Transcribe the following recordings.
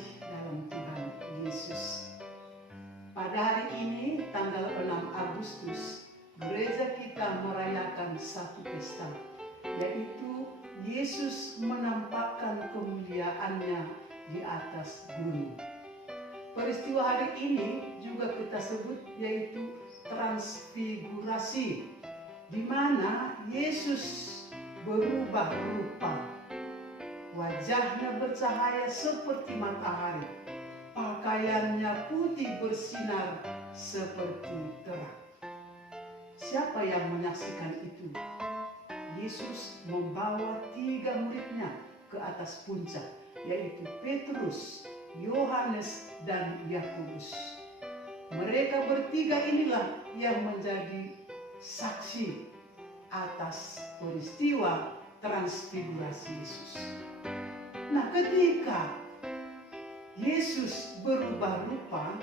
terkasih dalam Tuhan Yesus. Pada hari ini, tanggal 6 Agustus, gereja kita merayakan satu pesta, yaitu Yesus menampakkan kemuliaannya di atas gunung. Peristiwa hari ini juga kita sebut yaitu transfigurasi, di mana Yesus berubah rupa. Wajahnya bercahaya seperti matahari, pakaiannya putih bersinar seperti terang. Siapa yang menyaksikan itu? Yesus membawa 3 muridnya ke atas puncak, yaitu Petrus, Yohanes, dan Yakobus. Mereka bertiga inilah yang menjadi saksi atas peristiwa transfigurasi Yesus. Nah, ketika Yesus berubah rupa,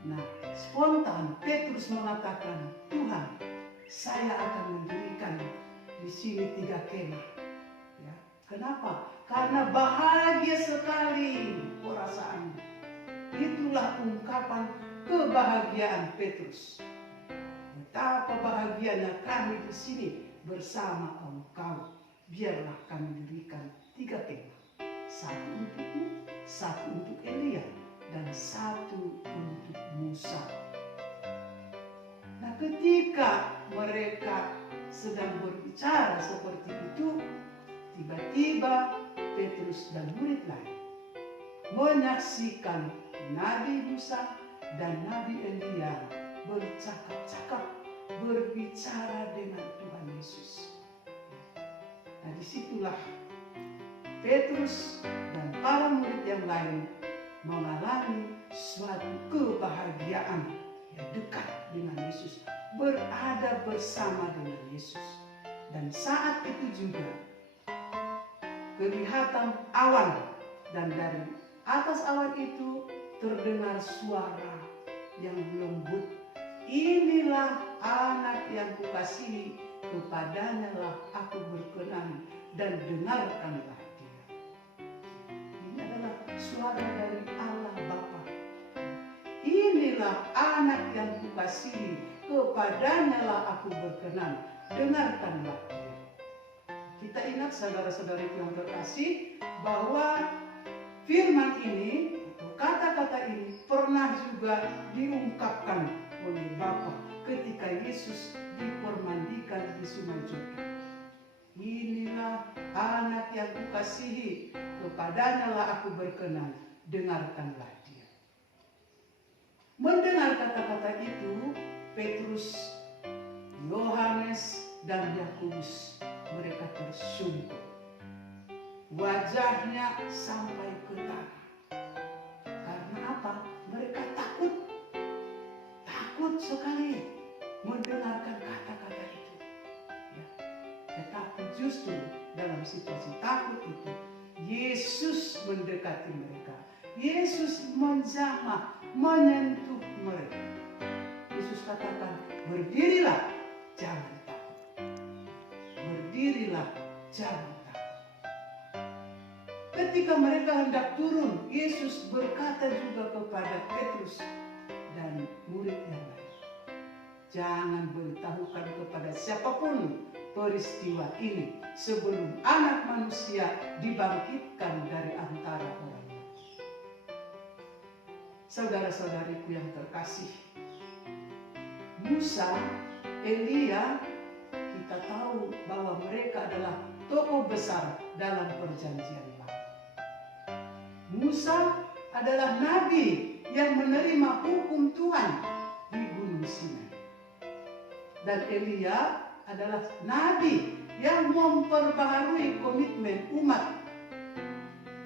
nah spontan Petrus mengatakan, Tuhan, saya akan mendirikan di sini 3 kemah. Ya, kenapa? Karena bahagia sekali perasaannya. Itulah ungkapan kebahagiaan Petrus. Betapa bahagianya kami di sini bersama engkau. Biarlah kami dirikan 3 kemah. 1 untukmu, 1 untuk Elia, dan 1 untuk Musa. Nah, ketika mereka sedang berbicara seperti itu, tiba-tiba Petrus dan murid lain menyaksikan Nabi Musa dan Nabi Elia bercakap-cakap, berbicara dengan Tuhan Yesus. Nah, disitulah Petrus dan para murid yang lain mengalami suatu kebahagiaan yang dekat dengan Yesus, berada bersama dengan Yesus. Dan saat itu juga kelihatan awan, dan dari atas awan itu terdengar suara yang lembut. Inilah anak yang kukasihi, kepadanya lah aku berkenan, dan dengarkanlah dia. Ini adalah suara dari Allah Bapa. Inilah anak yang kukasihi, kepadanya lah aku berkenan, dengarkanlah dia. Kita ingat saudara-saudariku yang terkasih bahwa firman ini, kata-kata ini pernah juga diungkapkan oleh Bapa ketika Yesus dipermandikan di Sungai Jordan. Inilah anak yang kukasihi, kepadanya lah aku berkenan, dengarkanlah dia. Mendengar kata-kata itu, Petrus, Yohanes, dan Yakobus, mereka tersungkur. Wajahnya sampai ke tanah. Karena apa? Mereka takut sekali mendengarkan kata-kata itu. Ya. Tetapi justru dalam situasi takut itu, Yesus mendekati mereka. Yesus menjamah, menyentuh mereka. Yesus katakan, berdirilah, jangan takut. Berdirilah, jangan takut. Ketika mereka hendak turun, Yesus berkata juga kepada Petrus dan murid yang lain, jangan beritahukan kepada siapapun peristiwa ini sebelum Anak Manusia dibangkitkan dari antara orang mati. Saudara-saudariku yang terkasih, Musa, Elia, kita tahu bahwa mereka adalah tokoh besar dalam perjanjian lama. Musa adalah nabi yang menerima hukum Tuhan di Gunung Sinai. Dan Elia adalah nabi yang memperbaharui komitmen umat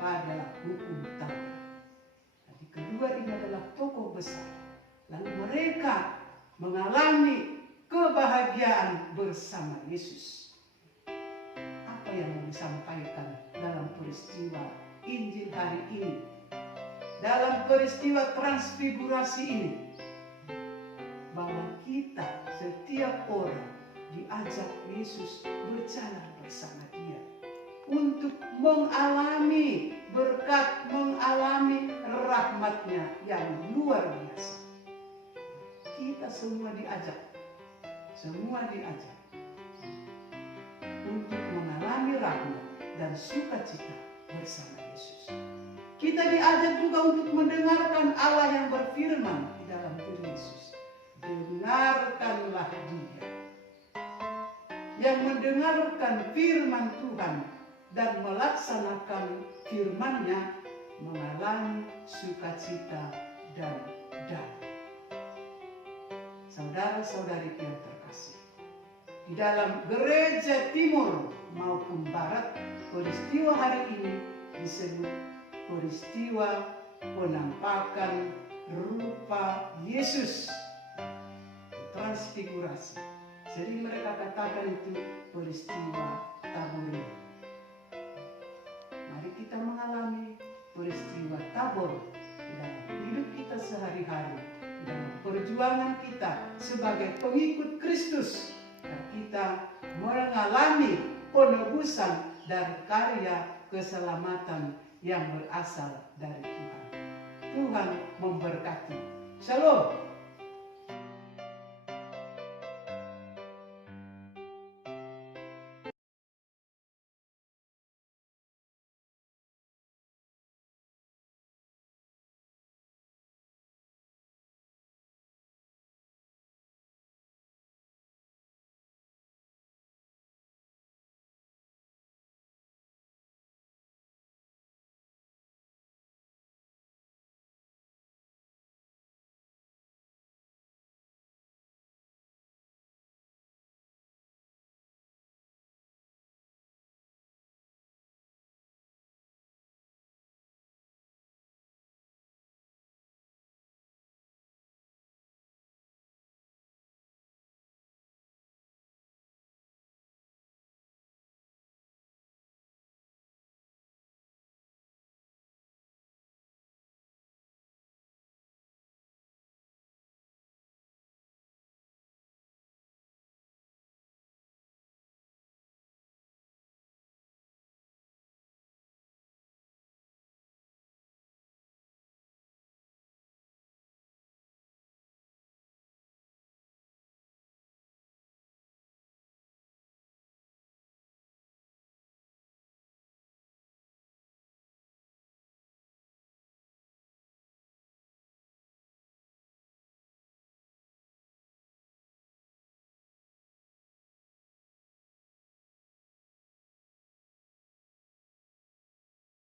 pada hukum Taurat. Jadi kedua ini adalah tokoh besar. Lalu mereka mengalami kebahagiaan bersama Yesus. Apa yang mau disampaikan dalam peristiwa Injil hari ini? Dalam peristiwa transfigurasi ini, bahwa kita setiap orang diajak Yesus berjalan bersama dia untuk mengalami berkat, mengalami rahmat-Nya yang luar biasa. Kita semua diajak untuk mengalami rahmat dan sukacita bersama Yesus. Kita diajak juga untuk mendengarkan Allah yang berfirman di dalam diri Yesus. Dengarkanlah Dia. Yang mendengarkan firman Tuhan dan melaksanakan firman-Nya mengalami sukacita dan damai. Saudara-saudari yang terkasih, di dalam gereja timur maupun barat, peristiwa hari ini disebut peristiwa penampakan rupa Yesus, transfigurasi. Sering mereka katakan itu peristiwa Tabor. Mari kita mengalami peristiwa Tabor di dalam hidup kita sehari-hari, dalam perjuangan kita sebagai pengikut Kristus, dan kita mengalami penebusan dan karya keselamatan yang berasal dari Tuhan. Tuhan memberkati. Shalom.